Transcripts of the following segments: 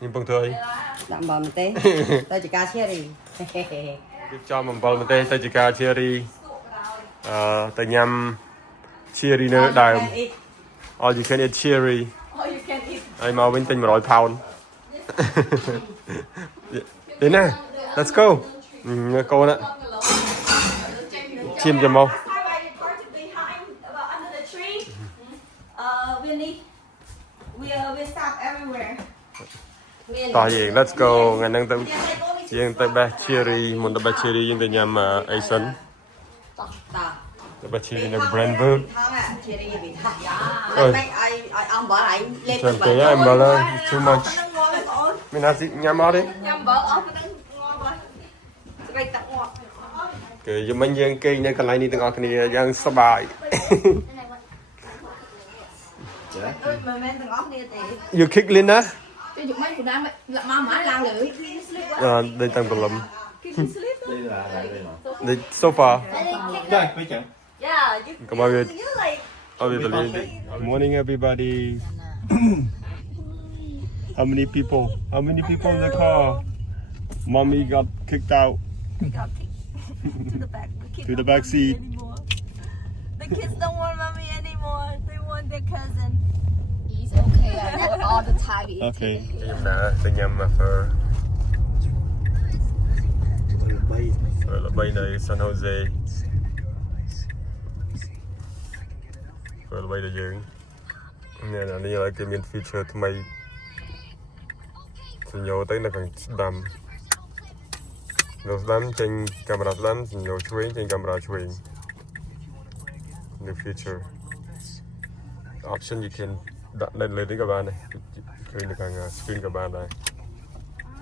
nhìn bằng thôi đậm bò tê tao chỉ cá cherry cho mầm bò mình tê chỉ cá cherry tay nhâm cherry nữa đài all you can eat cherry ai mau bên tinh 100 pound đến nè let's go cô nè chim cho mau tỏ gì let's go ngày năng tới riêng tới ba cherry một tới ba cherry riêng tới nhà mà Asian tới ba cherry là Brentwood cái em bảo là too much mình ăn gì nhắm vào đi cái mình riêng cây này còn lại đi từng ngọn này đang sắp bài you kick Linda đây tăng tầm lắm đây sofa come on good morning everybody how many people in the car mommy got kicked out to the back seat the kids don't want mommy anymore they want their cousin. He's okay. I know all the time. okay em đã tới nhầm mà phở là bay này San Jose phở là bay là dương nè là đây là cái miền feature thay mày thì nhớ tới là càng đầm nó đầm trên camera đầm nhớ chui trên camera chui new feature option you can đặt lên lên các bạn này trên cái screen các bạn này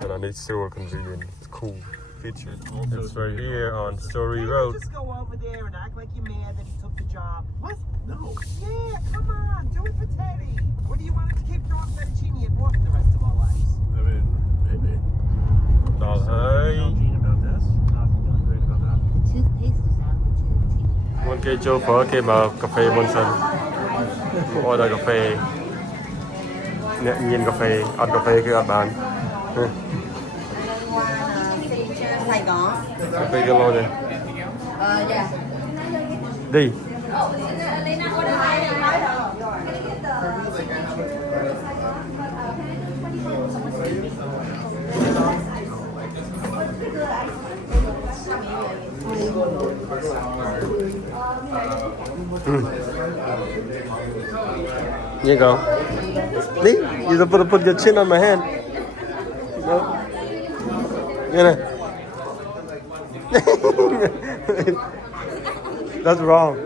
and it's so convenient it's cool feature it's right here on Story Road Just go over there and act like you're mad that he took the job. What? No. Yeah, come on, do it for Teddy. What do you want us to keep throwing fettuccine at work the rest of our lives? I mean maybe đó thấy một cái chỗ phở cái mà cà phê Monson order cà phê nè nhìn cà phê ăn cà phê cái bạn Sài Gòn cà phê cái lô này dạ đi you go. Lee, you're supposed to put your chin on my hand. No. That's wrong.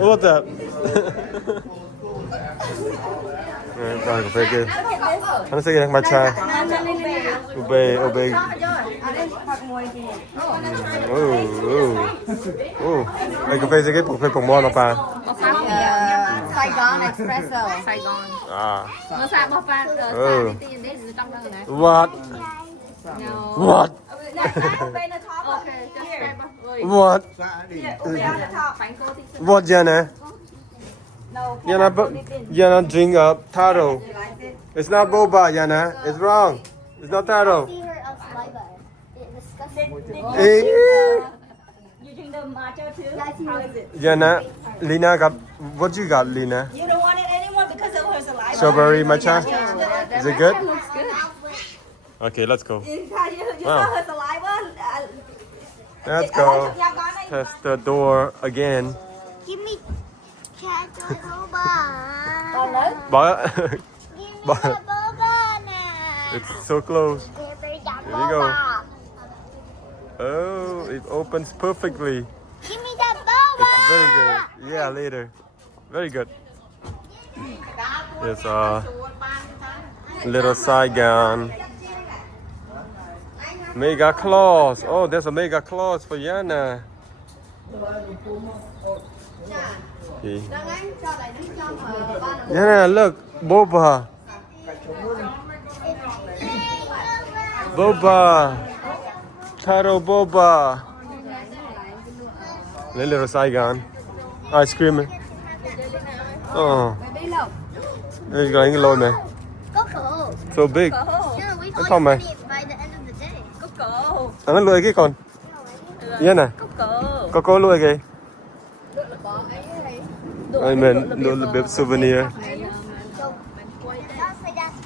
What's that? Rồi cà phê kia. Nó sẽ đang matcha. Ube. Đây cà phê sẽ cái cà phê bông mòn apa? Saigon Espresso. Saigon. À. Nó sao bao pha tí đấy trong đó này. What? No. What? Okay, just grab it. What? What Jenna? Yana drink taro. It's not boba, Yana. It's wrong. It's not taro. See her saliva. It's disgusting. You drink the matcha too? How is it? Yana, Lina got what you got, Lina? You don't want it anymore because of her saliva. Strawberry matcha. Is it good? Looks good. Okay, let's go. You Wow. saw her saliva? Let's go. Test the door again. Give me boba. But Give me the boba now. it's so close. Give me the Here you go. boba. Oh, it opens perfectly. Give me the boba. It's very good. Yeah, later. Very good. There's a little Saigon. Mega claws. Oh, there's a mega claws for Yana. Okay. Yana, look, boba. Boba. Taro boba. Little Saigon. Ice cream. Oh. Đi lộc. It's going to load me. Coco. So big. Cổ. No, we Come only on, man. eat it by the end of the day. Có cổ. Nó lùi cái con. Yên nè. Có cổ. Có lùi kìa. Có ấy này. Ôi mình đồ bếp souvenir.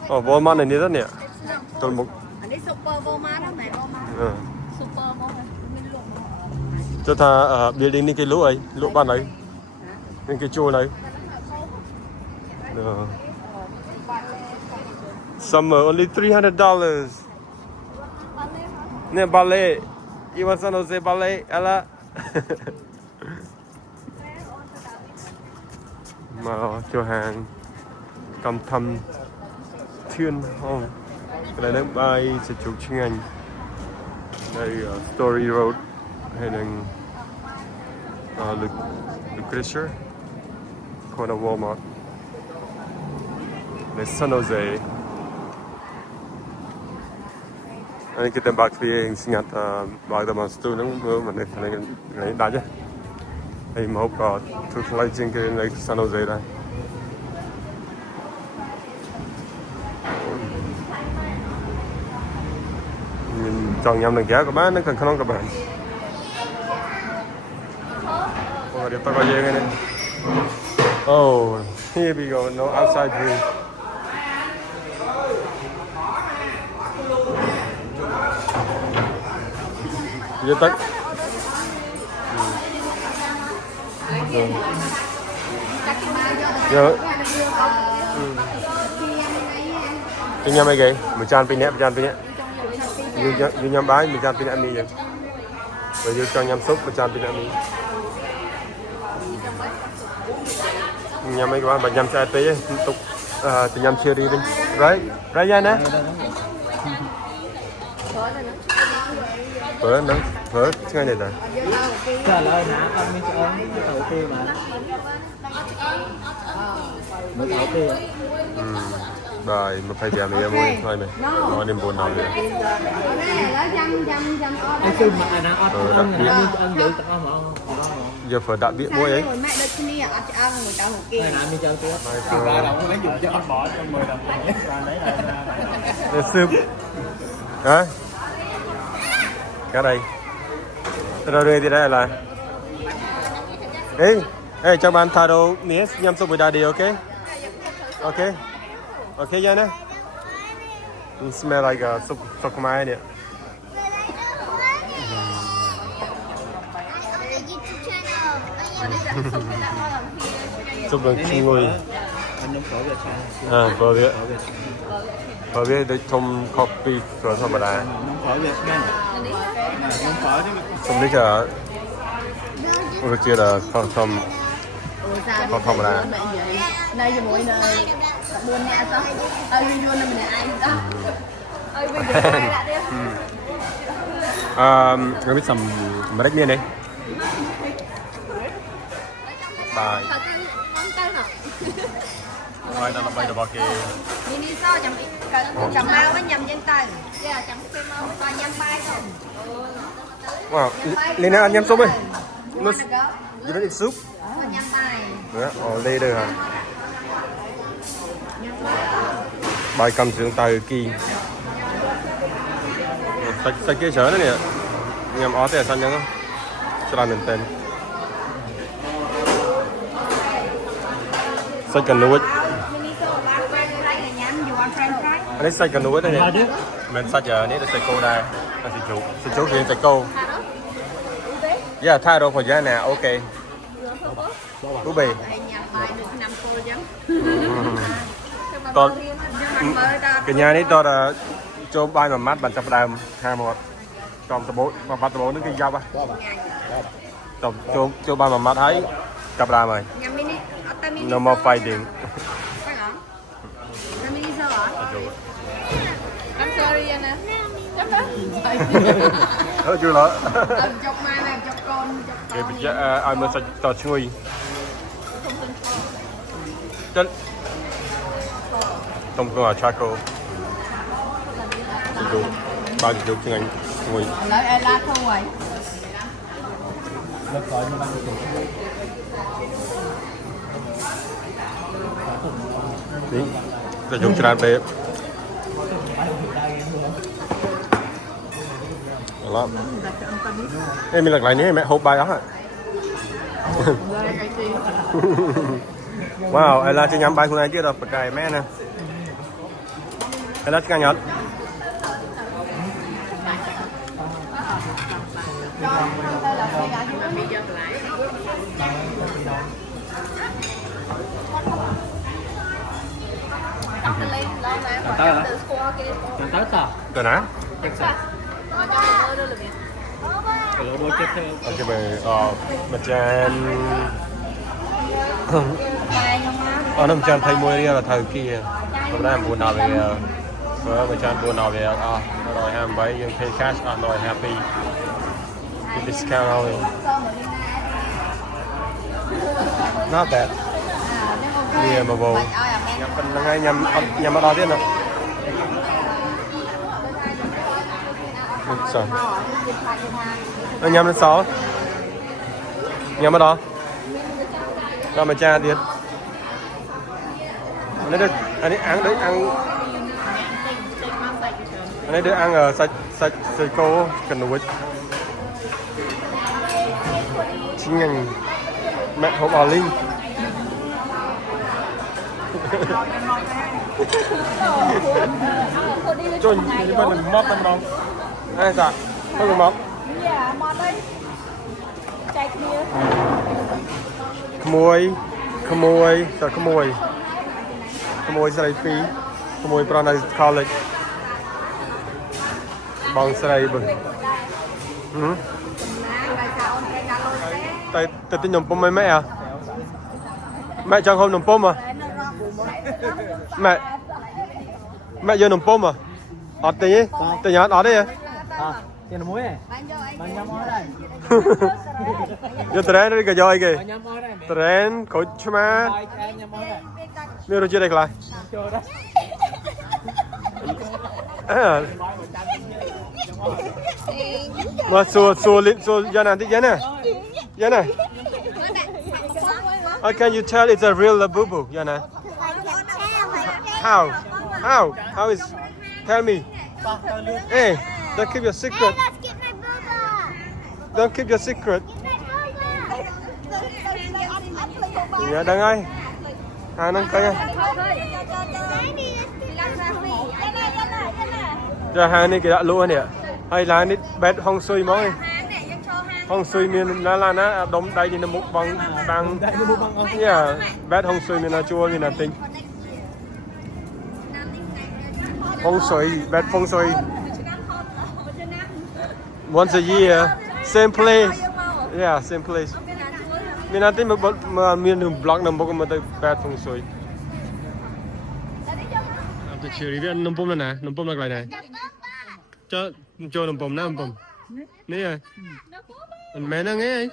Ồ, Walmart này rất nè. Còn một. Anh đi super Walmart đó mẹ Walmart. Super Walmart. Cho tha building ní cái lũ ấy, lũ ban ấy. Nên cái chùa này. Summer only $300. Nè ballet. You want San Jose ballet, Ella? Mà chỗ hàng cầm thầm thiên không. Cái này nó bay sẽ chụp chuyên Anh. Đây Story Road hay là Lucretia corner Walmart. Đây San Jose. Anh kita bak phía Singat bak dalam stu nang mình này đã chứ. Đây mau có thuộc lại trên cái này San Jose đây. Mình chọn nhầm đường giá của bạn nó cần không các bạn. Oh, dia tak kaya kan? Oh, here we go. No outside view. Dia tak. Yo. Tinggal mai gay. Macam pinek. You nhắm bái mình chan pinek mi vậy. Rồi you cho nhắm súp mình chan pinek mi. Nhắm mấy các bạn nhắm chai tí tục thì nhắm chia đi đi. Right ra nè. Phở nữa, phở cái này rồi. Trả lời hả? Con mình cho ông đầu tiên mà. Mới đầu tiên. Rồi mà phải giảm đi môi thôi mày. Nói nên buồn nào vậy. Anh xưa mà anh ăn ông này ăn giữ tao mà ông. Giờ phở đã bị môi ấy. Mẹ được chi ăn cho ăn người ta hồ kia. Này làm đi cho tôi. Ra đồng nó dùng cho anh bỏ cho 10 đồng ra lấy Để soup. Hả? Cái đây. Rồi thì đây là. Ê, cho bạn thả đồ mía nhâm súp với daddy, okay? Okay. Okay, Yana? It smells like soup mai nè. Soup đường chim ngồi. Anh nấu phở Việt Nam. Phở Việt để trong coffee rồi xong rồi đã. Nấu phở Việt Nam. Nấu phở chứ. Xong đấy cả. Tôi chia là xong xong rồi đã. Đây là mỗi nơi buôn nhà sao? Đi buôn là mình ai đó. Bây giờ quay lại đi. Người biết sầm mà đếch miên đi. Bye. Rồi đó là bây giờ bao kì. Mini so chấm mau với nhầm trên tay. Dạ chấm cái mau với nhầm bay thôi. Wow, Lena ăn nhâm súp đi. Nó you don't eat soup? Nhầm bay. Dạ, lê được hả? Bài cầm sướng tay kỳ. Sách kia chở nữa nè. Nhằm ó tè xanh nhá. Cho làm mình tên. Sách cần nuốt. Anh ấy sách cần nuốt đây nè. Mình sách giờ này là sách cô đây. Là sách chú thì sách cô. Yeah, thay đồ phải giá nè, ok. Bú bì. Còn cái nhà này đó là cho bay mà mát bạn tập đàm hai một còn tập bộ nó kinh dao á cho bay mà mát thấy tập đàm rồi no more fighting. I'm sorry Anna. Chưa lỡ. Chọc mai này chọc con. Cái bây giờ ai mới sạch tỏ chui. Chân. Không có charcoal. Bao nhiêu tiếng Anh ngồi. Lấy la thu rồi. นี่จะยกจานไปแล้วมีหลากหลายนี้ไหมhộp bài đó hả wow ai là chơi nhắm bài hôm nay chưa được bật cài mẹ nè ai là chơi nhắm rồi nè oke baik macam macam Thai môi là thời kia hôm nay buồn nào về macam buồn nào về rồi ham vậy nhưng pay cash rồi happy discount only not bad yeah mà bồ nhắm ở đó biết nào sao nó nhắm đến 6 nhắm ở đó rồi mà chaទៀតanh ấy ăn đấy ăn anh ấy được ăn ở sạch cô cần núi chính ngành mẹ hộp bò linh trôn như vậy mình móp bên đó ai dạ không được mópขโมยสไลปีขโมยปราณาคอลเลจบางสไลบึงแต่ติดนมปมไหมแม่อะแม่จังเขานมปมอ่ะแม่เยอะนมปมอ่ะอดตีแต่ยังอดได้ยังtiền muối này bao nhiêu món đây giờ tren đi cái dòi kì tren có chứ mà nếu rồi chưa đây lại mà xua giờ này tí giờ này how can you tell it's a real Labubu giờ này how is tell me hey don't keep your secret. Don't keep your secret. Dạ đừng ơi. Nâng coi nha. Dạ hai này cái đã lúa nè. Hay là nít bét hong xuôi món. Hong xuôi miền là nó đóng đây thì nó một bằng yeah, bét hong xuôi miền là chua miền là tinh. Hong xuôi, bét hong xuôi. Once a year, same place. Yeah, same place. Mình ăn tí mà mình block nằm bốc mà tới bad phong suy. Tôi chưa đi biết nằm bom này nè, nằm bom là cái này. Cho nằm bom nằm bom. Nè à. Mẹ nó nghe ấy.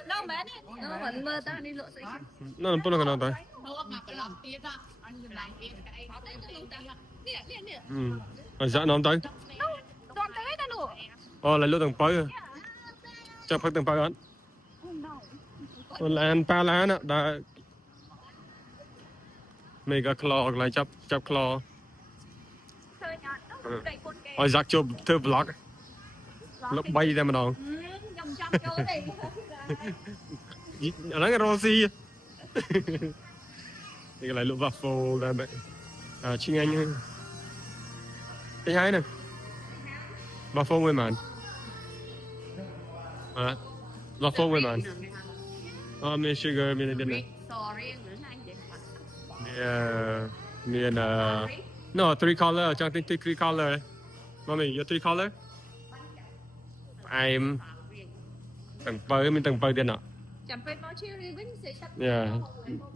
Nó nằm bom là cái nào vậy? Dạ nó tới. Lại lúc từng bơi cho phát từng bơi anh là anh pa lá nè đã mega claw lại chắp claw giặc chụp thơ vlog lúc bay ra mà đòn nó cái Rosie thì lại lúc waffle ra vậy chuyên anh cái hai nè waffle với màn waffle với màn miền sugar miền này miền no 3 color chẳng tính 3 color mommy you 3 color I'm từng bơi đến nọ yeah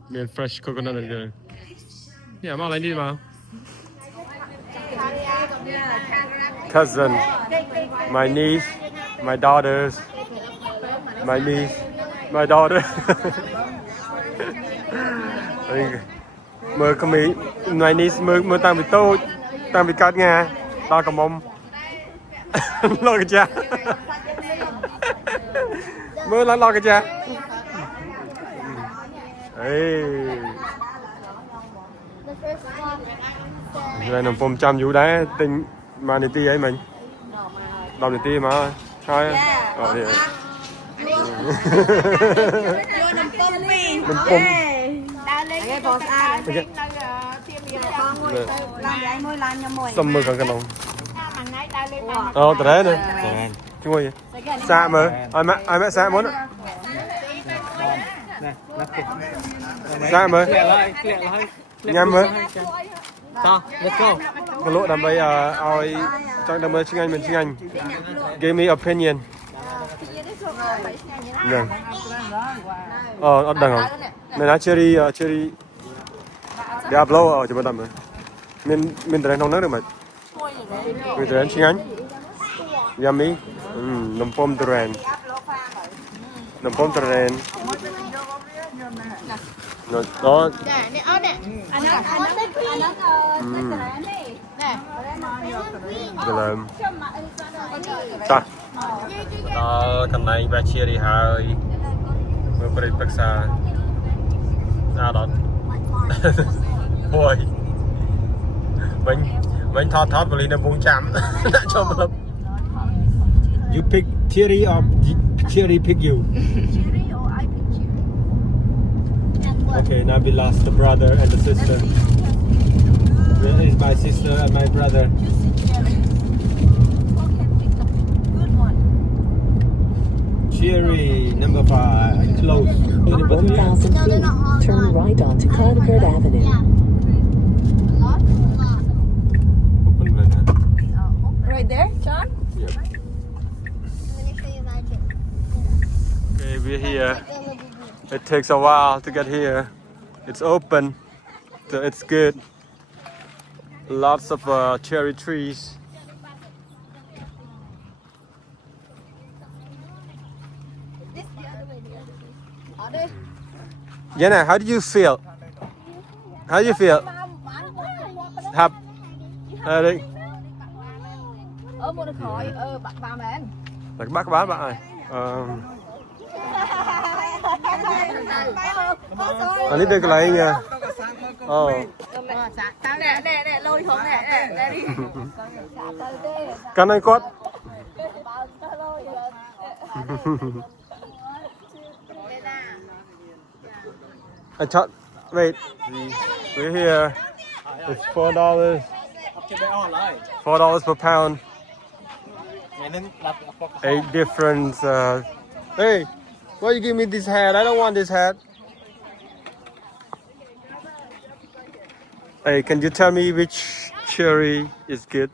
miền fresh coconut này rồi yeah mau lấy đi mà cousin my niece my daughters my niece my daughter mơ có mỹ my niece mơ tăng bị tôi tăng bị cắt nghe to cầm mông lo cái cha mơ lo cái cha Ê. The first one Cái này nằm phôm chăm vũ đá tinh mà này ti ấy mình. Đọc này ti mà. Thôi. Ờ đi. Nằm phôm. Xâm mơ cần nông. Ờ, tờ đấy này. Chúng ơi. Xa mơ. Ai mẹ xa muốn. Xa mơ. Nhằm mơ. Let's go. Cái lỗ đầm bây ai trong đầm bây chuyên Anh mình chuyên Anh. Give me opinion. Vâng. Ở đằng không? Này là cherry Diablo ở chỗ đầm rồi. Mình tới đây không nói được mà. Mình tới đây chuyên Anh. Yummy. Nấm pom terren. Nấm pom terren. Đó. Gelem. Ta. Đó cái này ba chia đi hơi. Mới bật bật xa. Đó. Ôi. Mình thọt vào ly nó buông chạm. Đã cho một lớp. You pick Thierry or Thierry pick you? Okay, now we lost the brother and the sister. Where is my sister and my brother? Cherry number 5, close. 1,000 feet, turn right onto Concord Avenue. Open lên hả? Right there, John? Yep. Okay, we're here. It takes a while to get here. It's open, so it's good. Lots of cherry trees. Jenna, how do you feel? How do you feel? Happy? Đi. Một được khỏi, bà mẹ. Là bác bán bạn ơi. Anh đi cái này nha. Nè, lôi xuống nè đi. Can I got? I thought, wait, we're here. It's $4. $4 per pound. 8 different. Hey, why you give me this hat? I don't want this hat. Hey, can you tell me which cherry is good?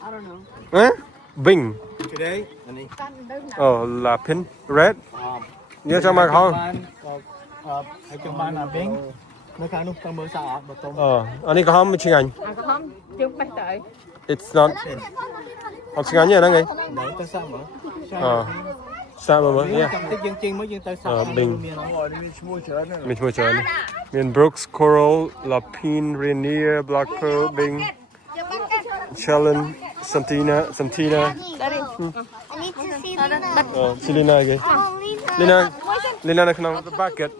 I don't know. Huh? Bing. Today, Oh, là pink, red. Nhớ cho mày không? I can buy a bing. Nó khá nút tăng bữa sao bột tôm. Anh ấy có không chuyên Anh? Không, chưa bắt tới. It's not. Học chuyên Anh nhá, nó nghe. Đấy, tới sao mở? Sao mà mới nha. Tích dân chiên mới dân tới sao. Bing. Mình mua chơi này. Miền Brooks, Coral, Lapine, Rainier, Black Pearl, Bing, Challenge, Santina. I need to see Lena. Selena kìa. Lena nó không có bucket.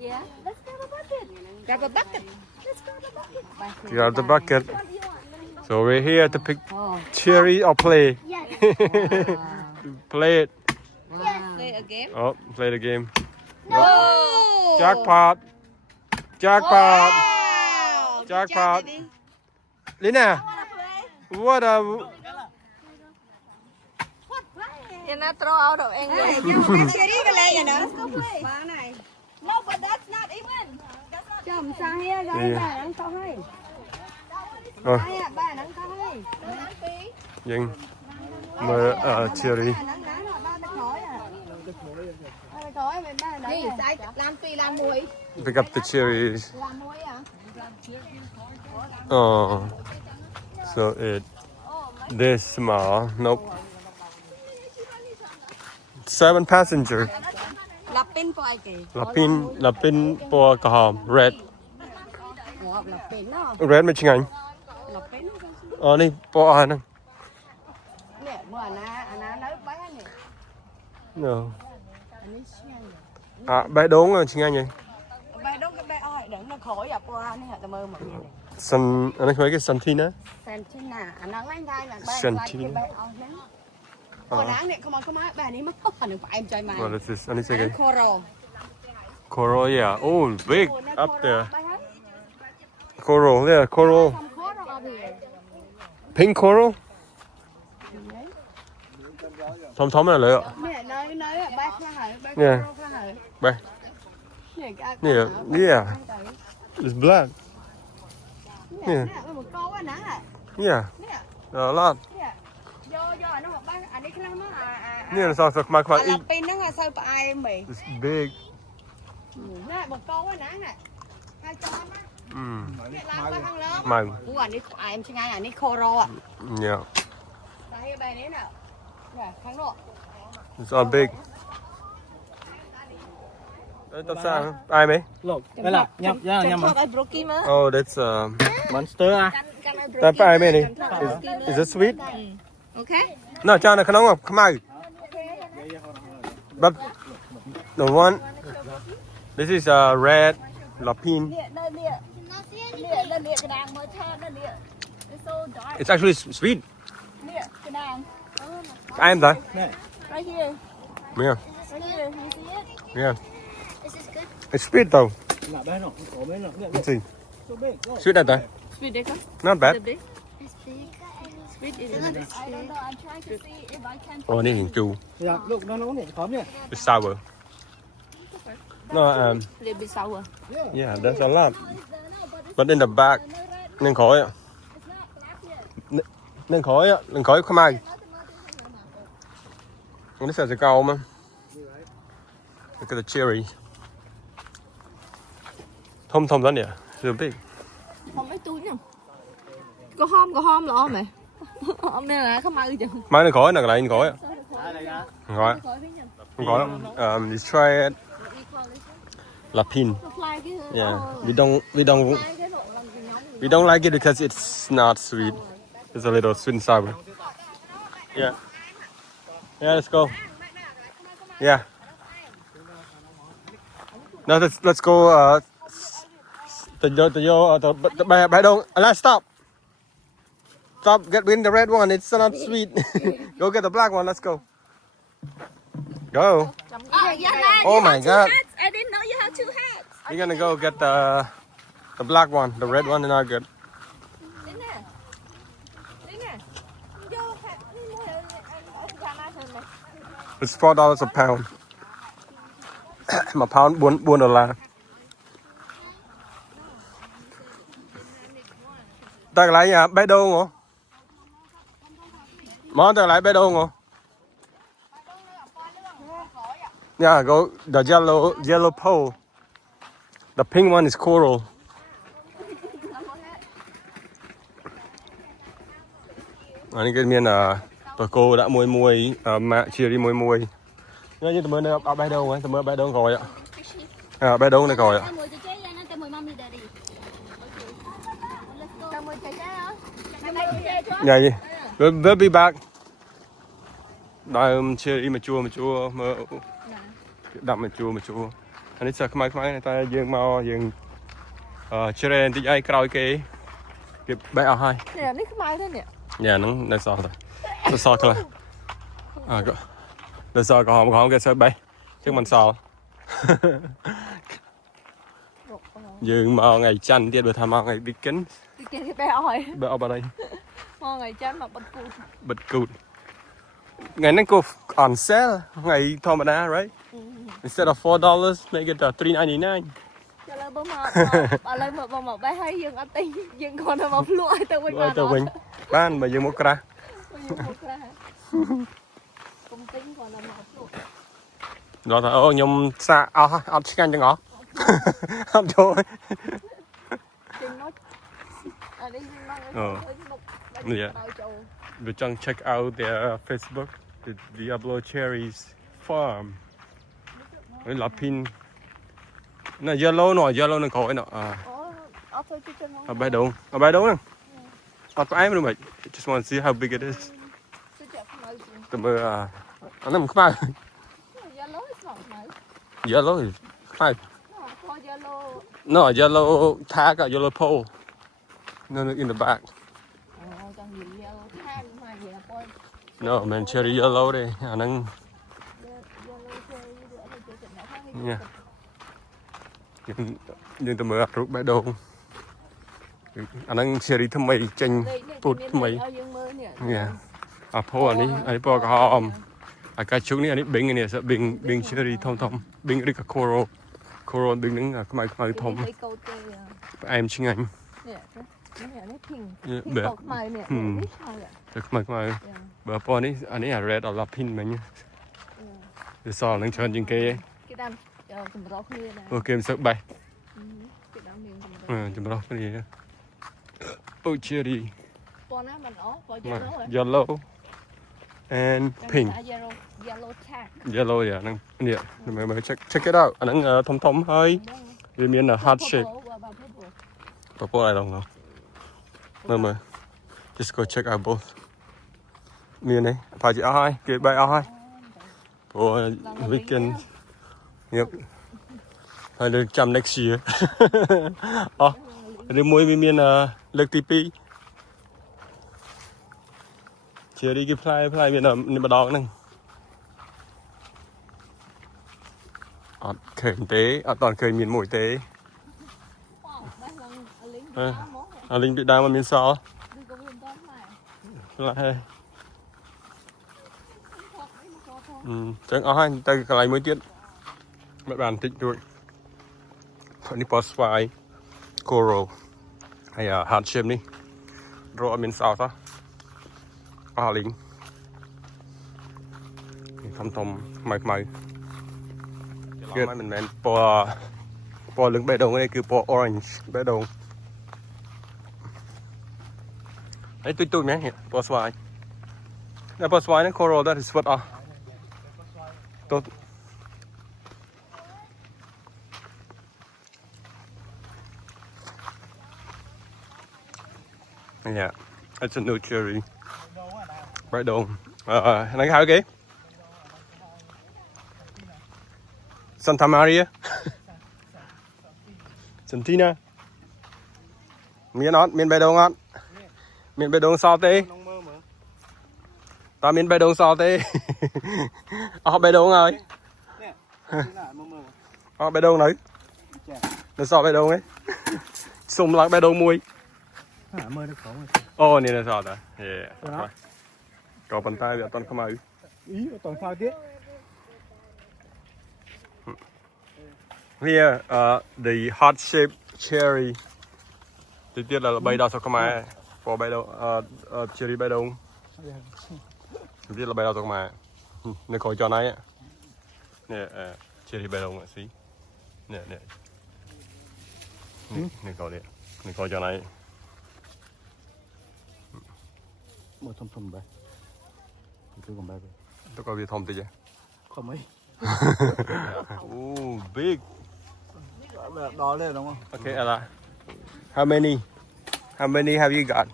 Yeah. Let's go to the bucket. Got the bucket. Let's go to the bucket. You got the bucket. So we're here to pick cherry or play. Yes. Play it. Play a game. Oh, play the game. No. Jackpot. Jackpot. Wow. Jackpot. Lena, what a... You're not throw out of English. No, but that's not even. That's not Chồng sao he ra Yeah. bà đang có hay. Ờ, Bà đang có hay. dân. Mơ cherry. Đi, sai làm tùy làm muối. Pick up the cherries. Làm muối à? Oh, so it this small. Nope. 7 passenger. Lapin po ay kay. Lapin po kaham. Red. Lapin no. Red mà chừng anh. Lapin. Này po anh. Nè, bữa ana nói bé nè. No. À, bé đốn rồi, chị nghe nhỉ? Bé đốt cái bé ơi, đừng nó khỏi à qua này tao mơ mà. Sun, anh ấy nói cái Santina. Santina, anh nói anh đây là bé Santina. bé ơi. Ôi đáng nè, không có má bà này mất đừng phải em chơi mày. What is this? Anh ấy say cái Coral. coral, yeah. Oh, big up there. Coral, yeah, coral. Pink coral. Thom thom là lợi ạ. Nè, nơi bé khá hở, bé Yeah. coral khá hở. Đây. Yeah, yeah. It's black. Nè, một con quá nè. Yeah. A lot. Do nó một bác anh ấy khá lắm á. Yeah, so my quite Là eat. pin nó là sao ai mày. It's big. Nè, một con quá nè. Hai con á. Nè, làm ba thằng lớn. Mày. Ủa, anh ấy em xin ngay anh ấy coral ạ. Yeah. Đây bài này nè. Nè, thằng độ. It's all big. Đấy, tập sao? Ai mấy? Look, đây là nhâm mà. Cái broki mà. Oh, that's Monster à? Tập ai mấy này? Is it sweet? Okay. No, cho nó không come out. But the one, this is red lapin. Nè, đây nè. Nè, đây nè cái đàn mới tha đây nè. It's so dark. It's actually sweet. Nè, cái đàn. I'm done. Right here. Yeah, Right here. You see it? yeah. Is this good? It's sweet though. Là bên nào? Ở bên nào? Let's see. So big. Look. Sweet that time. Sweet đấy con. Not bad. Big. It's big. Sweet is I don't know. I'm trying to see if I can. Oh, này hình chu. Dạ, look, nó nóng này, khóm nè. It's sour. No, little bit sour. yeah, there's a lot. But in the back, nên khỏi ạ. Nên khỏi ạ, nên khỏi không ai. Nó sẽ cao mà. Look at the cherry. Thom thom đó nè, so big. Không mấy túi nè. Có hôm là mày. Hôm nay là không ai chừng. Mai nên khỏi nè, cái này nên khỏi ạ. Đây đó. Không khỏi. Không khỏi. You try it. Lapin. Yeah, we don't like it because it's not sweet. It's a little sweet and sour. Yeah. Yeah, let's go. Yeah. Now let's go. Bye don't. Let's stop. Stop. Get in the red one. It's not sweet. Go get the black one. Let's go. Go. Oh my God. I didn't know you had 2 hats. You're gonna go get the black one. The red one is not good. Đây nè. Đây nè. Vô hạt đi mua anh ra mai hơn này. It's $4 a pound. Mà pound $4. Ta lại nhà bé đô ngô. Món ta lại bé đô ngô. Yeah, go the yellow pole. The pink one is coral. Anh cái miền tụi cô đã muối mẹ chia đi muối. Như tụi mới ở bay đâu ấy, tụi mới bay đâu rồi ạ. À bay đâu này rồi ạ. Mùi trái nó cái mùi mami daddy. Tao mua trái hả? Dạ gì? We'll be back. Đây chia đi mà chua mà đậm mà chua. Anh ấy sợ mai này ta dương mau dương chia ra tí ai cào cái bé ở hai. Nè, nó mai thế nè. Dạ nó sao rồi. Nó sao thôi. À nó sao còn không cái sao bay. Chứ mình sao. Dương mau ngày chanh tiết bữa tham mau ngày đi kính. Đi kia cái bé ơi. Bé ở đây. Ngon ngày chanh mà bật cụt. Bật cụt. Ngày nay cô on sale ngày thom đá, right? Instead of $4, make it $3.99. Cho lên bà lên một bé hay dương ở tinh dương còn là một lụa tao quên Rồi tao quên. Bán mà dương một ra. Công tính còn là một lụa. Rồi thôi nhung xa ăn chicken cho ngõ. Ăn cho. Chừng nó đi Oh. Yeah. But just check out their Facebook, the Diablo Cherries Farm. Với lapin. Nó yellow nó khỏi nó. Ở bay đâu nè. Ở ai mà mày. Just want to see how big it is. Tụi mày anh nằm không ai. Yellow is fine. For yellow. No, yellow tag or yellow pole. No, in the back. Còn gì yellow tag mà gì là for No, man, cherry yellow đây. Anh đang yellow cherry nữa là chưa chỉnh đã khác nha. Nhưng tôi mới rút bãi đồ. Anh đang cherry thơm mây chanh bột mây. Nha. À, phố anh ấy bỏ cả hòm. À, cái chút này anh ấy bing này sẽ bing cherry thông thông. Bing đi cả coral bing đứng à cái mai thông. Em chính anh. Được mà bữa po này anh ấy là red or pin mà nhá. Để so lên chân những cái ok em sợ bay. Chụp đó cái gì? Oh cherry. Yellow and pink. Yellow yeah, năng nè, mới check it out. Anh đang thông hơi. Vì miền là heart shape. Purple I don't know. No mà. Just go check out both. Miền này, phải chị áo hai, kệ bay áo hai. For weekend. Yep. Phải được chăm next year. Đi mua miền lực tipi. Chia đi cái fly miền nào miền đó nè. Khởi tế, toàn khởi miền mũi tế. Linh bị đau mà miền sao? Lại. Chẳng ở hai tay cái này mới tiết. Mấy bạn thích rồi. Thôi đi post file coral hay là hạt chim đi. Rồi ở miền sao sao? Linh. Thông mày. Good. Mình po lưng bê đồng này cứ po orange bê đồng. Đấy tôi nhé, po swai. Nè po swai này coral that is what tốt. Yeah, it's a new cherry. Right đồng. Này hai cái. Santa Maria. Santina. Miền Bê Đông ăn. Miền Bê Đông sao tê? Ta miền Bê Đông sao tê? Ở Bê Đông rồi. Ở Bê Đông đấy. Nó sao Bê Đông ấy? Xung lại Bê Đông mùi. Ồ, này là sao ta? Yeah. Có bàn tay để toàn không ai. Ý toàn phao tiết. Here, the heart-shaped cherry. Tiếp theo là bay đào sao không ai? Có bay đâu, cherry bay đâu? Tiếp theo là bay đào sao không ai? Này coi cho này á. Nè, cherry bay đâu ạ xí. Nè. Này coi đi, này coi cho này. Một thông bay. Tôi còn bay. Tôi coi việc thông tí chứ. Không mấy. Oh, big. Đó lên đúng không? Okay, Ella. How many have you got?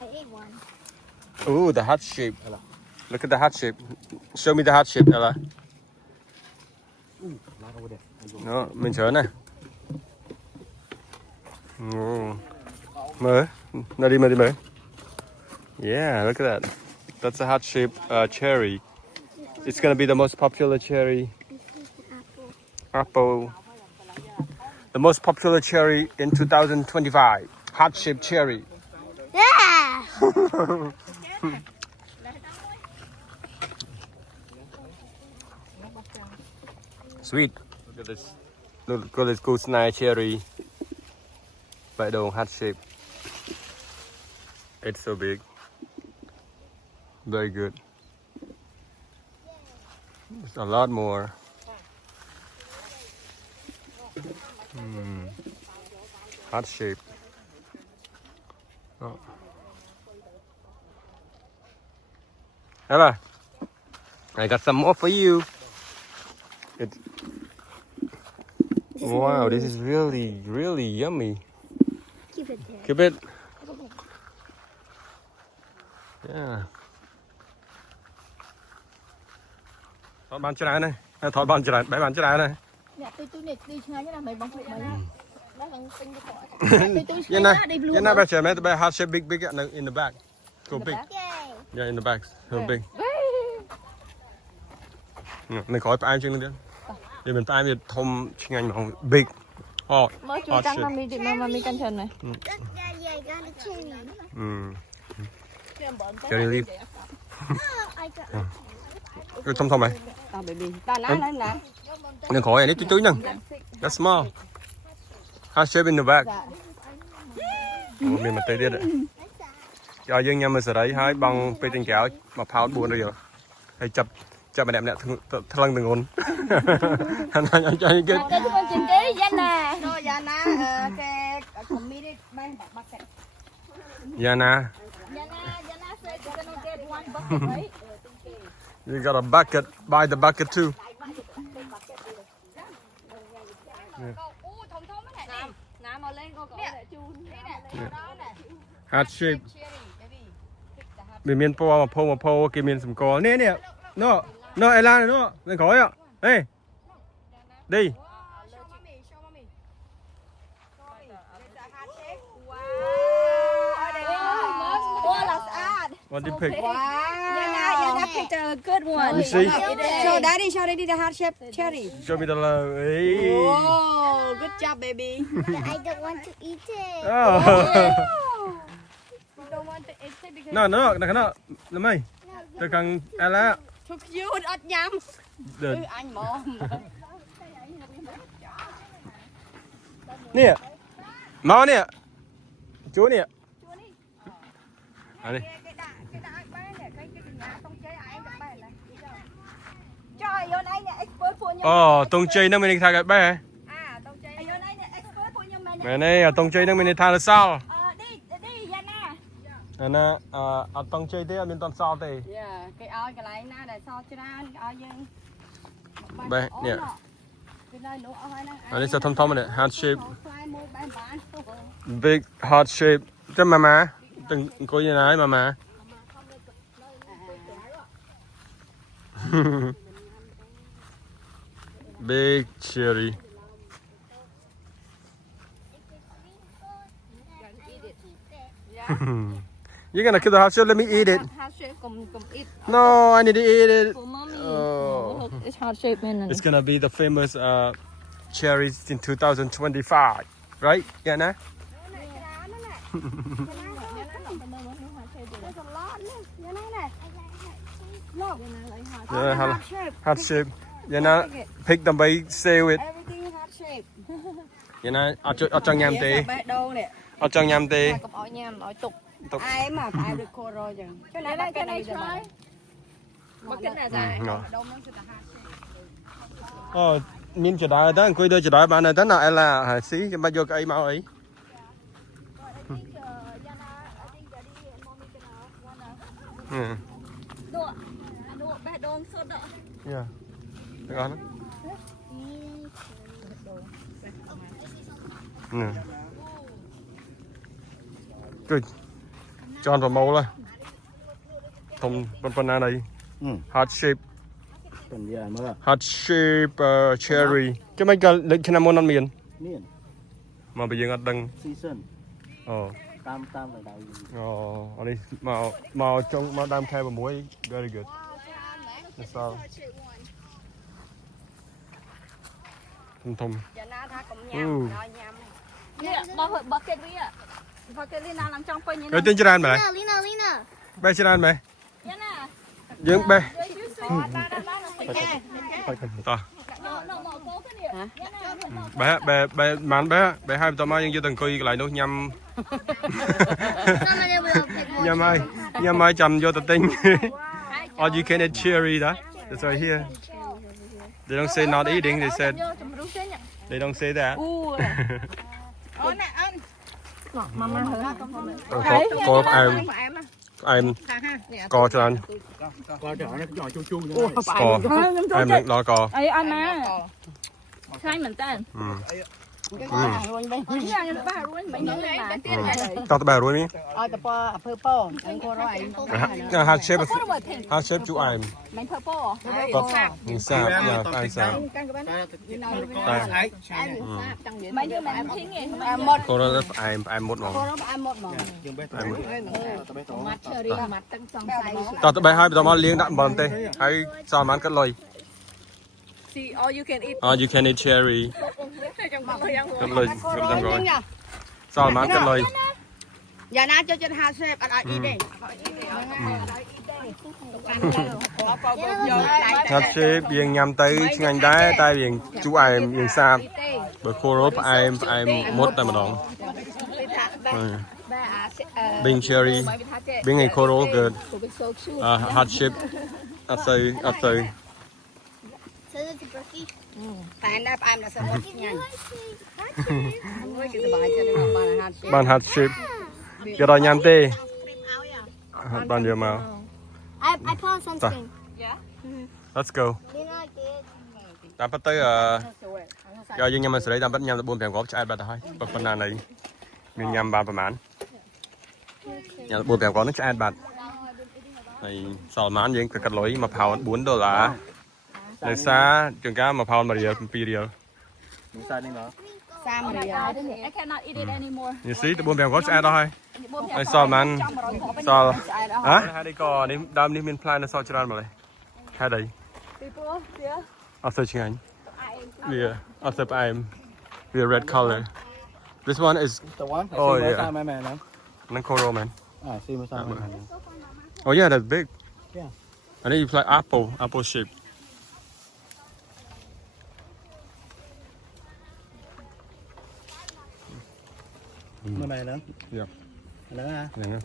I ate one. Ooh, the heart shape. Ella. Look at the heart shape. Show me the heart shape, Ella. Nó, mình chờ này. Mở. Nó đi mở. Yeah, look at that. That's a heart shape cherry. It's gonna be the most popular cherry. Apple. The most popular cherry in 2025. Heart-shaped cherry. Yeah. Sweet. Look at this. Look at this goose night cherry. By the heart-shaped. It's so big. Very good. There's a lot more. Heart shape. Oh. Ella, I got some more for you. Wow, this is really yummy. Keep it there. Keep it. Yeah. Bạn chơi này. ถอดบอลจะได้ใบบอลจะได้เลย เนี่ยtôi này đi ngay cái nào mày bắn thục mày á nó bằng tinh cái khỏi tôi Yên này, yên này, bé trẻ mấy, bé heart shape big big in the back, go big, Yay. yeah in the back, so big. Mình khỏi phải chân nữa, để mình tay mình thom chân anh bằng big, oh, mới chui heart trắng shape. mami canh chân này Look, Daddy, I got a cherry. Cherry leaf. Oh, I got Cứ thom thom này, tao baby tao nãy nãy đừng khỏi này, chú nhân, that's small, heart shape in the back. Mình mà tay đi đấy. Cho dương nhà mình sẽ đấy hai bằng bê tinh kéo mà pháo buồn rồi hay chập mà đẹp nè thằng từng ôn anh cho những cái cái con chim ký danh nè no ya na cái committed man bucket Yana Yana said you're gonna get one bucket right you got a bucket buy the bucket too thùng thùng cái này nè màu lên con để chun heart shape มีเมียนปัวมาโพกินเมียนสมกอเนี่ยโน่ไอ้ล่าโน่เป็นขอยอ่ะเฮ้ยดี oh là sad what did you pick Yana picked a good one you see show daddy the heart shape cherry show me the love hey oh good job baby I don't want to eat it. oh don't want to eat it because nó làm mày từ cần ai lá so cute ớt nhắm anh mò nè máu nè chú nè đi trời ơi anh này expert phụ nhân tông chơi nó mình thay cái bé tông chơi anh này expert phụ nhân mày mày này tông chơi nó mình thay là sao đi Yana nè tông chơi thế mình toàn sao thế cái ơi cái này na để so cho ra ơi dân bé nè cái này nó ơi nó anh sẽ thom này heart shape big heart shape cho mama từng cô như này mama big cherry you're gonna kill the heart shape let me eat it heart shape cùng eat no I need to eat it for mommy oh. it's heart shape man It's gonna be the famous cherries in 2025 right yeah nah yeah, heart shape yeah nah pick them by sale it everything heart shape yeah nah ở trong nhâm tì bé đâu nè ở trong nhâm tì cặp ỏi nhầm ỏi tục ai mà phải được cô rồi chứ cái này cái này try bucket này dài đâu nó sẽ là heart shape nhìn chờ đợi đó quay đôi chờ đợi bạn này tới nào là xí cho bao vô cái máu ấy bé đôn sốt đó yeah được không nè good John vào màu là thông bên này heart shape heart shape cherry cái mấy cái lịch khi nào muốn ăn miền mà bây giờ ngắt đằng tam là đại anh đi màu trong màu đam khai và muối very good that's all thông bucket đi nào làm trong phơi như rồi tên chưa ăn mày Lena. bé chưa ăn mày Yana dương bé to bé mắn bé hai tao mai nhưng chưa từng coi lại đâu nhâm nhâm ai chầm vô tự tin or you can eat cherry đó it's right here they don't say not eating they don't say that mama có em co cho anh coi trở nó nhỏ chu chu nữa co em định lo co ấy anh má khai mình tên ruồi bên ba ruồi mấy người này tao tao bè rồi mi ở tập phơi po anh cô rồi hạt shape chú ai mấy purple nhìn sao nhà ai sao mấy đứa mình thiên nghe một cô nó ai một món một món mặt cherry mặt tăng song say tao tao bè hai tao mà liếng đạn bòn tê hay sao mà ăn cắt lôi see all you can eat you can eat cherry trong bọc hơi ăn cắt lôi cắt lôi rồi sao mà ăn cắt lôi giờ na cho hai xếp ăn đi đi hạt shape biển nhằm tới ngành đá tay biển chú ai biển sao bởi cô rốt ai mốt tay mà đón Bing cherry, being a coral good. Hot chip, after. tại đó em là sao nhanh Ban hot chip. Cái đó nhắm tê. Ban giờ màu. I put on sunscreen. Let's go. You know I did. Ta bắt tới cho dương nhắm mà xử lý ta bắt nhắm tới buôn bèo góp cho ai bắt thôi. Bật phần này mình nhắm bàn phần mán. Nhắm buôn bèo góp nó cho ai bắt. Này sò mán dương cái lối mà phao $4. Để xa trường cá mà phao mà riêng pi riêng. Sam I cannot eat it anymore You see the buôn bèo góp cho ai đó thôi. Này sò mán sò hả? Hai đi cò đi đam đi miền plan nó sò cho mà này. Hai đây. Also change. Yeah. Also I'm red color. This one is oh yeah. Nang coral man. Oh yeah, that's big. Yeah. And then you play apple shape. Mày nữa. Yeah. Nữa hả? Yeah.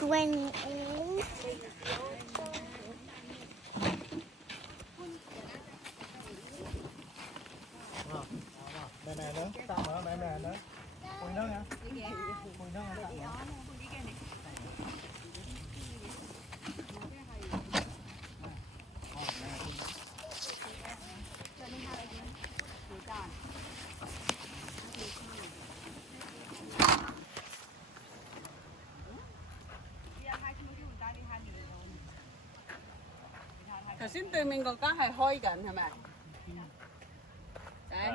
When Mày nữa. Sao mà mày nữa. Cùi nữa hả? Cùi nữa hả? Hồi xin từ mình còn có hay hôi gần hả bạn? Đấy.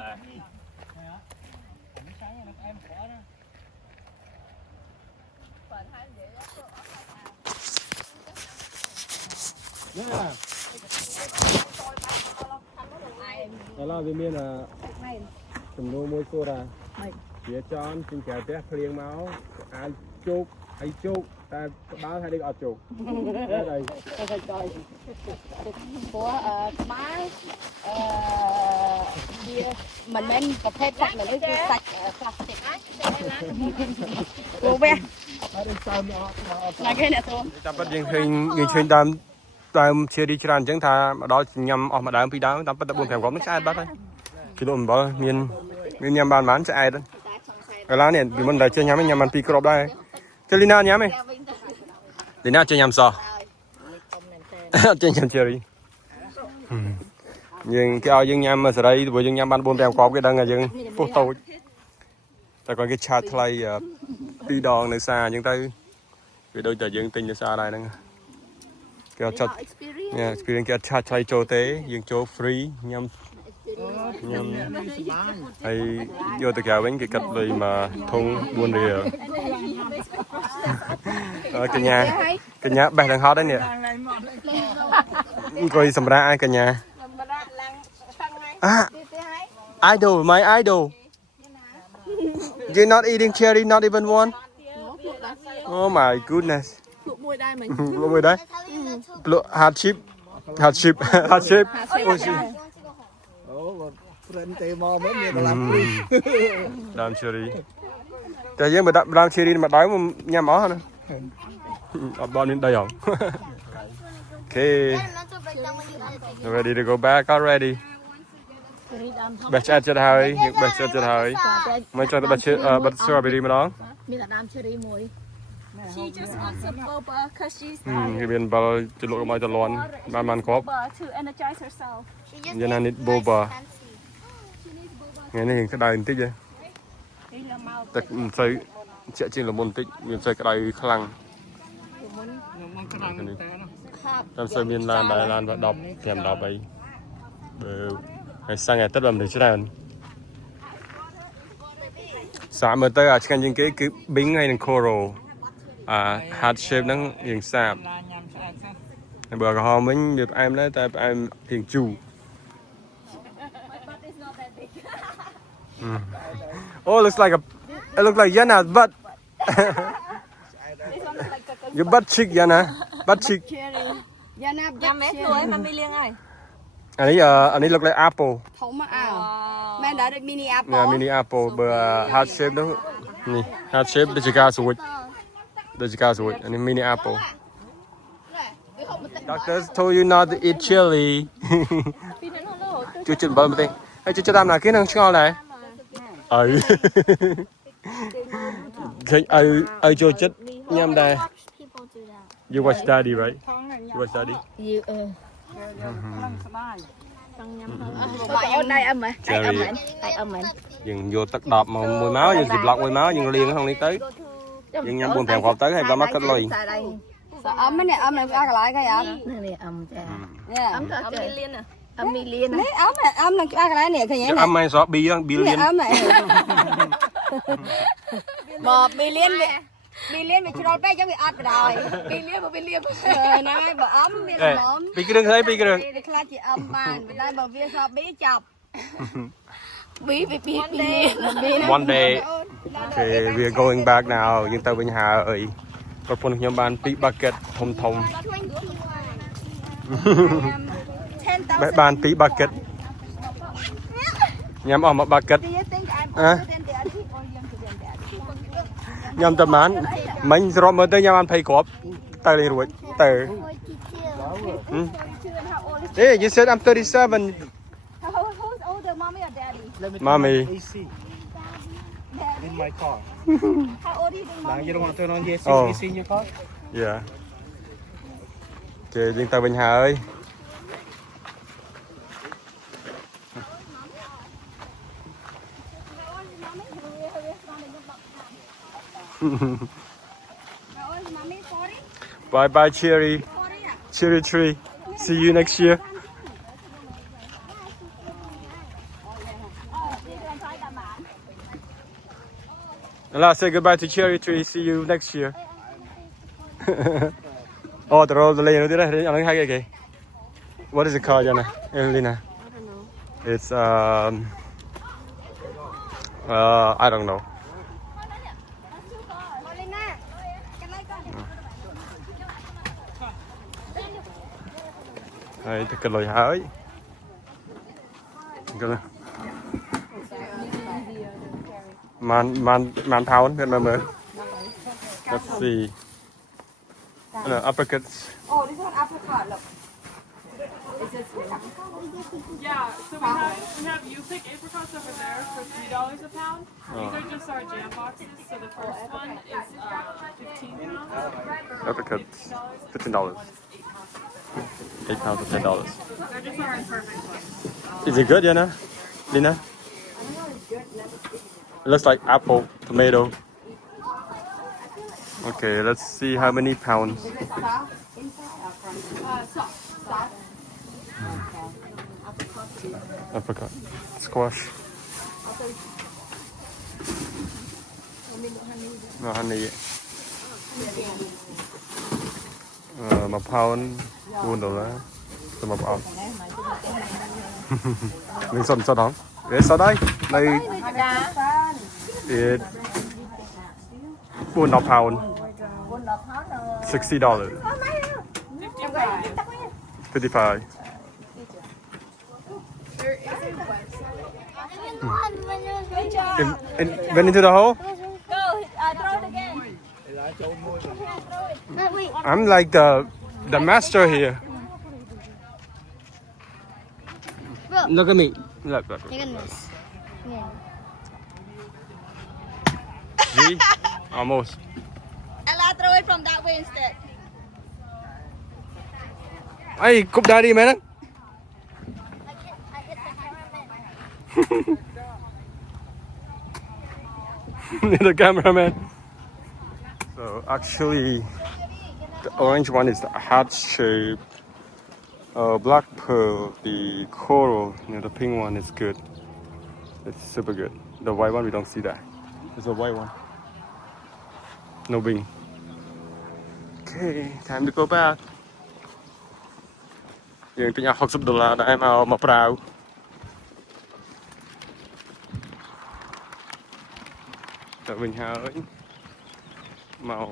Đó là vì miền là tầm nô môi cô ra phía tròn trên kẹo té phèn máu ai chốt ta báo hay đi ở chốt đây Của má mình menประเภทสัตว์เหมือนที่สัตว์พลาสติกกูไปมาแค่เนี่ยตัว ta bắt những hình đam chia đi chán chẳng thà mà đó nhằm ở mà đam phi đam ta bắt buồn thèm có nước ai bắt đấy cái đồ mà miền nhằm bàn mán sẽ ai đấy cái lá này vì mình đã chơi nhắm ăn pi crop đây chơi Lina nhắm mày Lina chơi nhắm sao chơi nhắm cherry nhưng cái ao dương nhắm mà ở đây vừa dương nhắm ban buồn thèm có cái đằng là dương photo ta còn cái chat play đi đòn này xa nhưng tay vì đôi tờ dương tinh xa đây nè cái chat experience cái chat play cho tế dương cho free nhắm hay vô từ cả bánh cái cật lời mà thông buôn rìa cái nhà bè thằng hot đấy nè coi sầm ra ai cả nhà idol my idol you're not eating cherry not even one oh my goodness mùi đấy hot chip đam cherry tại vì mà đam cherry mà đói mà nhắm ó nữa ở bao nhiêu đây không okay ready to go back already bạch chat cho hơi bạch chat cho hơi mấy cho bạch strawberry mà đóมีแต่น้ำเชอรี่มวย She just wants some boba because she's គេមានបាល់ជលក់មកចលន់បានគ្រាប់ boba to energize herself. She just Dân ăn needs ít boba. nice fancy. ថ្ងៃនេះក្តៅបន្តិចទេទឹកមិនសូវជាក់ជាងល្មមបន្តិចមានសូវក្តៅខ្លាំង มันกระดังแต่เนาะ តាមសូវមានឡានដែរឡាន10 5 10អីបើហើយសាំងអាទិត្យបានទៅច្រើនសាកមើលទៅអាឆ្ងាញ់ជាងគេគឺ Bing ហើយនិង Coro អា hard shape ហ្នឹងរៀងសាប ឡាញ៉ាំឆ្អែតសិន ហើយបើក្រហមវិញវាផ្អែមដែរតែផ្អែមរៀងជូរ Oh, looks like it looks like Yana's butt. Your butt cheek, Yana. Butt cheek. Yana Nhà mẹ tuổi mà mi liên ơi. Anh ấy look like apple. Thống mà mẹ đã được mini apple. Yeah, mini apple. But heart shape đó. Nè, heart shape. Đây chỉ cá sủi. Đây chỉ cá sủi. Anh ấy mini apple. Doctors told you not to eat chili. Chú chừng bơm đi. Ê, chú cho đam là cái năng ngon này. Cho chết nhâm đây. Watch people do that. You watch Daddy, right? You watch Daddy. Đây âm mà. Đây âm mà. Đây âm mà. Dừng vô tất đọp mà mùi máu, dừng dịp lọt mùi máu, dừng liền không đi tới. Dừng nhắm buồn thèm khọp tới hay ba mắt cất lùi. Âm này âm này ra lại cái âm. Này âm cha. Âm mi liên à? âm mi liên. Này âm này ra cái này cái gì này. Âm hay xóa bi liên. Âm này. Một mi liên bị trôi bé giống bị ớt rồi. Mi liên. Này bờ ấm mi ấm. Bi cái đường thấy bi cái đường. Đây là chị âm bàn, đây bờ viên sao bí chọc. Bí. One day. Okay, we are going back now. Nhưng tao bên Hà ơi. Có phun nhóm ban pi bucket thông. Ban pi bucket. Nhắm ở một bucket. Nhắm tầm án. Mình rồi mới tới nhắm ăn pay cọp. Tờ lên rồi. Tờ. Hey, you said I'm 37. Who's older, mommy or daddy? Let me turn Mommy. on AC in my car. How old do you think Now you don't want to turn on the AC, Oh. AC in your car? Yeah. Okay, nhưng tao bên Hà ơi. Bye bye cherry. Cherry tree. See you next year. Ella, say goodbye to cherry tree. See you next year. Oh, the road lane. What is it called, Jana? Elena. I don't know. It's I don't know. Đây, thật lồi hỡi. Man pound, biết mà mở. Let's see. Uppercuts. Oh, this one apricot, look. Yeah, so we have you pick apricots over there for $3 a pound. These are just our jam boxes. So the first one is 15 pounds. Uppercuts, $15. 8 pounds for $10. They're just our imperfect ones. Is it good, Yana? Lina? It looks like apple, tomato. Okay, let's see how many pounds. Apricot, squash. No honey. Một pound $4. Tụi một ống. Mình sẵn không? Để sao đây? Đây. It $4 pound. $60. 55. It went into the hole? Go, throw it again. I'm like the master here. Look at me. Look. Look at this. Yeah. See? Almost. Ella, throw it from that way instead. Ê, cúp đá đi mẹ đó. The cameraman. So actually, the orange one is the heart shape. Black pearl, the coral. The pink one is good. It's super good. The white one we don't see that. There's a white one. No bing. Okay, time to go back. យើងទិញឲ្យ$60ដែរមកប្រាវទៅវិញហើយម៉ោង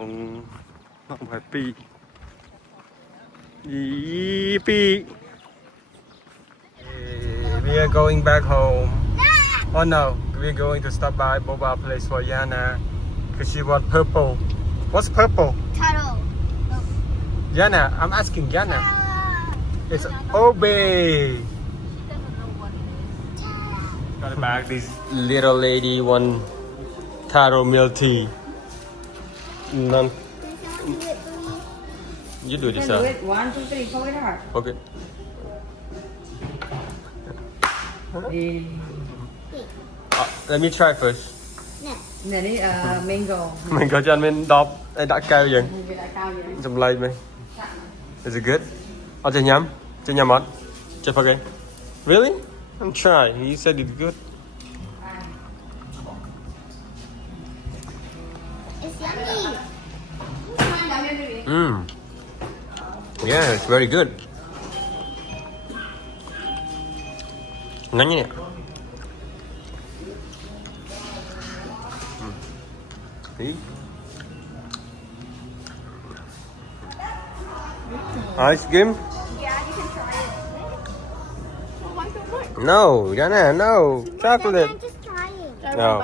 22We are going back home. Oh no, we're going to stop by Boba place for Yana because she wants purple. What's purple? Turtle. Yana, I'm asking Yana. It's Obey. Got back this little lady one taro milk tea. None. You do this, sir. 1, 2, 3, fold it hard. Okay. Let me try first. Này đi mango. Mình có cho anh mình đọc đã cao dần. Mình đã cao vậy. Some light me. Is it good? Oh, chơi nhắm on. Check again. Really? I'm trying. You said it's good. It's yummy. Yeah, it's very good. Ngon nhỉ? See? Ice cream? Yeah, you can try it. No, Yana, no. Chocolate. I'm just trying. No.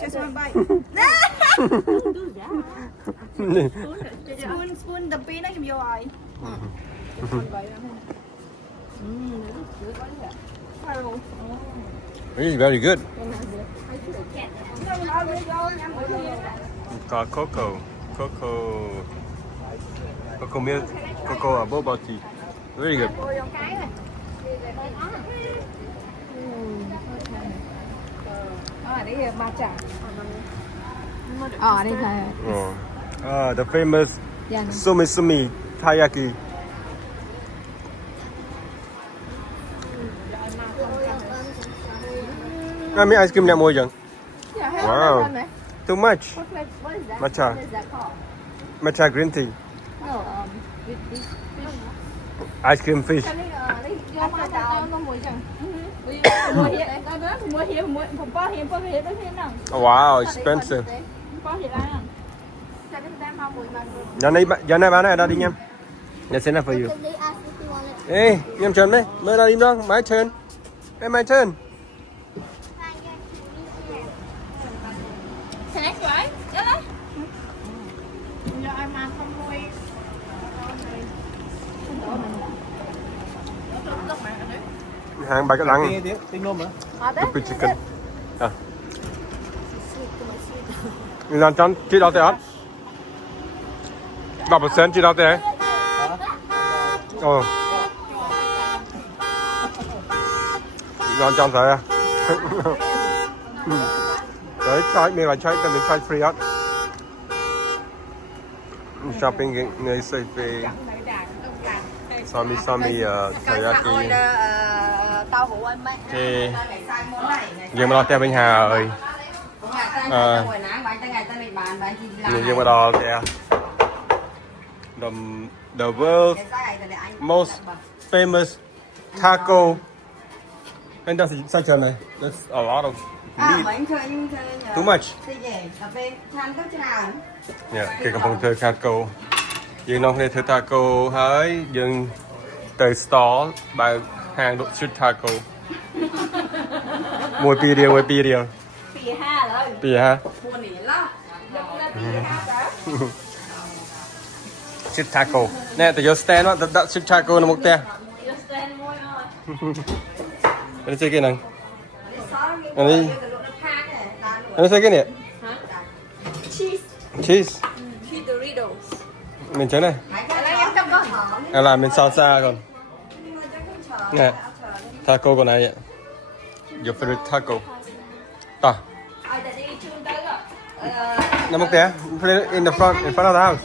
Just one bite. Spoon the pin nó vô rồi. It's very good. Got cocoa milk, cocoa boba tea. Very good. Đây matcha. Đây là The famous sumi taiyaki. I mean ice cream that more young. Wow. Too much. What is that? Matcha. What is that called? Matcha green tea. No, with this fish. Ice cream fish. Cái này vô mà tao nó mùi chẳng. Mua hiện, tao đó mua hiện,ผมป้อhiệnได้ที่นั่ง Wow, expensive. ป้อhiệnอะไรนั่งจะได้ได้มามวยมัน Giờ này bán này đã đi nhâm. Let's send it for you. Because they asked if you want it. Ê, nhâm chân đấy. Mới ra đi đó, my turn. Hey, my turn. Thế vậy, chết đấy. Giờ ai mà không mùi. Hàng bài cái lăng. Tiếng nôm hả? Big chicken. À. Làm chân chị đâu thế? 10% chị đâu thế? Làm chân thế à? Đấy, try mình lại try cần được try free á. Shopping người say free. Sami taiyaki. Tao hủ anh mấy. Thì giờ mà lo theo bên Hà rồi. Nhưng mà đo kìa. The world's most famous taco. Anh đang sao chờ này? There's a lot of meat. Too much. Yeah, cáiកំពុងធ្វើ taco យើងនាំគ្នាធ្វើ taco ហើយយើងទៅ stall បើហាងលក់ street taco 1 2រៀល1 2រៀល 2 5ហើយ street taco ណែទៅយក stand មកដាក់ street taco នៅមុខផ្ទះនេះស្អីគេហ្នឹងនេះស្អីគេនេះ cheese mình chơi này. Em làm mình salsa còn. Nè, taco còn này ạ. Your favorite taco. Ta. Nằm một té, put it in front of the house.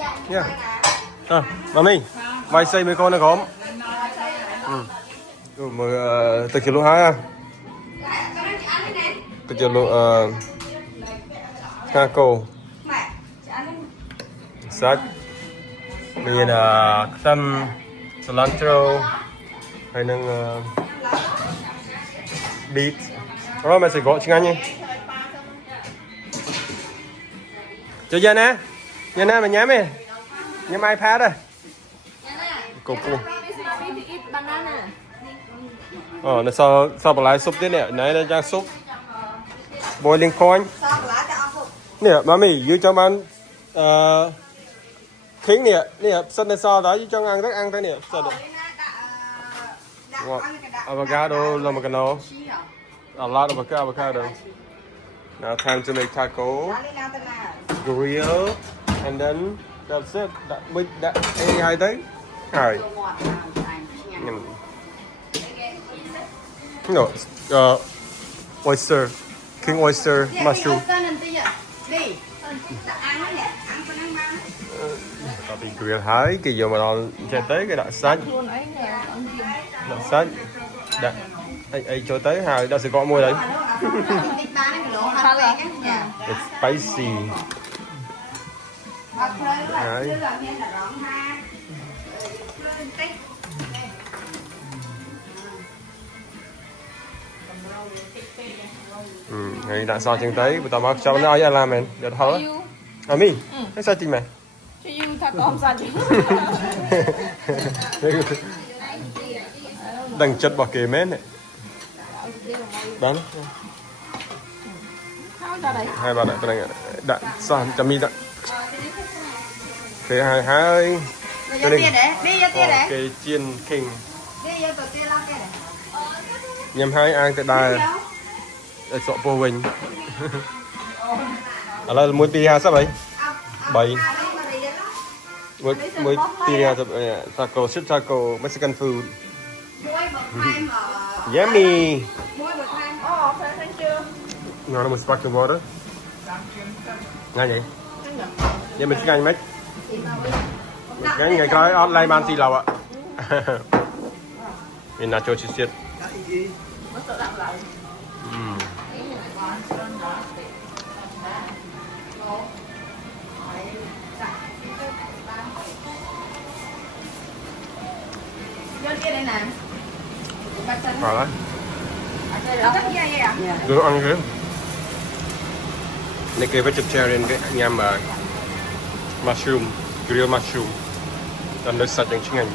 Yeah. Mami, vài xây mấy con này có không? Mà từ kilo 2 từ kilo taco. Sách. Mình xăm cilantro hay năng beet. Rồi mày sẽ gọi tiếng Anh nhé. Cho dân á. Dân á mày nhắm đi. Nhắm iPad rồi. Cô cô. Nó sao bà lại súp thế nè. Nãy nó ra súp. Boiling point. Nè, mami, dưới cho bạn khiến nè, nè, sân này sao đó, dưới cho ăn rất ăn thế nè. Sao được? Avocado, lamagano. A lot of avocado. Now time to make taco. Grill. And then that's it. That hai tới. Rồi. No, oyster. King oyster mushroom. Tao bị grill hái cái giờ mà nó chạy tới cái đặt sách. Đặt sách. Đặt ai cho tới hai đã sẽ có mua đấy. It's spicy. Đấy. Ngày đã sao chân tới, tao mặc cho nó ai làm mình, được hả? Mi, cái sao chị mày? Cho you thật không sao chứ. Đằng chất bỏ kề mến này. Bán. Hai bà đã đã sao cho mi đã. Thế hai. Cái chiên king. Nhầm hai ăn tại đài. Để sọ vô bình. Là muốn tì ha sao vậy? 7. Mới tì ha taco, street taco, Mexican food. Yummy. Ngon một sparkling water. Ngay vậy? Vậy mình sẽ mấy? Ngày coi online ban xì lầu ạ. Mình nacho cheese. Phải đấy. Được ăn kìa. Này cái vegetarian cái nhằm mushroom, grilled mushroom. Dan nước sạch những chừng